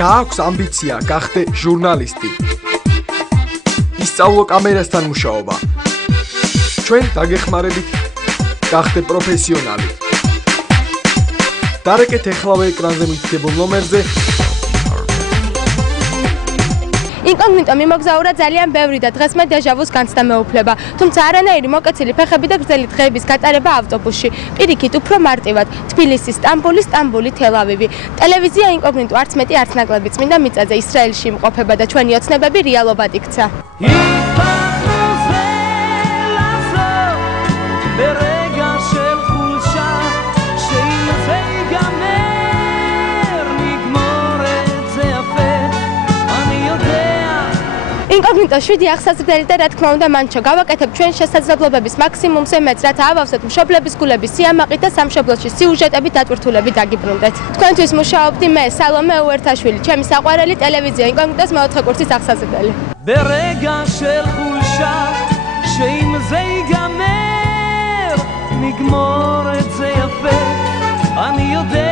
გააქვს ამბიცია გახდე ჟურნალისტი. ისწავლო კამერასთან მუშაობა. ჩვენ დაგეხმარებით გახდე პროფესიონალი. დარეკეთ ეხლავე ეკრანზე მითითებულ ნომერზე. ინკოგნიტო მიმოგზაურა ძალიან ბევრი და დღეს მე დეჟავუს განცდა მეუფლება. თუმცა არანაირი მოკეცილი ფეხები და გრძელი დღეების გატარება ავტობუსში. პირიქით უფრო მარტივად თბილისი, სტამბული, სტამბული, თელ-ავივი. ტელევიზია ინკოგნიტო არც მეტი არც ნაკლები წმინდა მიწაზე ისრაელში იმყოფება და ჩვენი ოცნებები რეალობად იქცა. ინკოგნიტო 7 აღსაზრდელი და რა თქმა უნდა მანჩო გავაკეთებ ჩვენ შესაძლებლობების მაქსიმუმზე მეც რათა ავავსეთ მშობლების გულების სიამაყით და სამშობლოში სიუჟეტებით დატვირთულები დაგიბრუნდეთ. თქვენთვის მუშაობდი მე სალომე უერთაშვილი, ჩემი საყვარელი ტელევიზია ინკოგნიტოს მეოთხე კურსის აღსაზრდელი. ברגע של חולשה שאם זה ייגמר נגמור את זה יפה אני יודע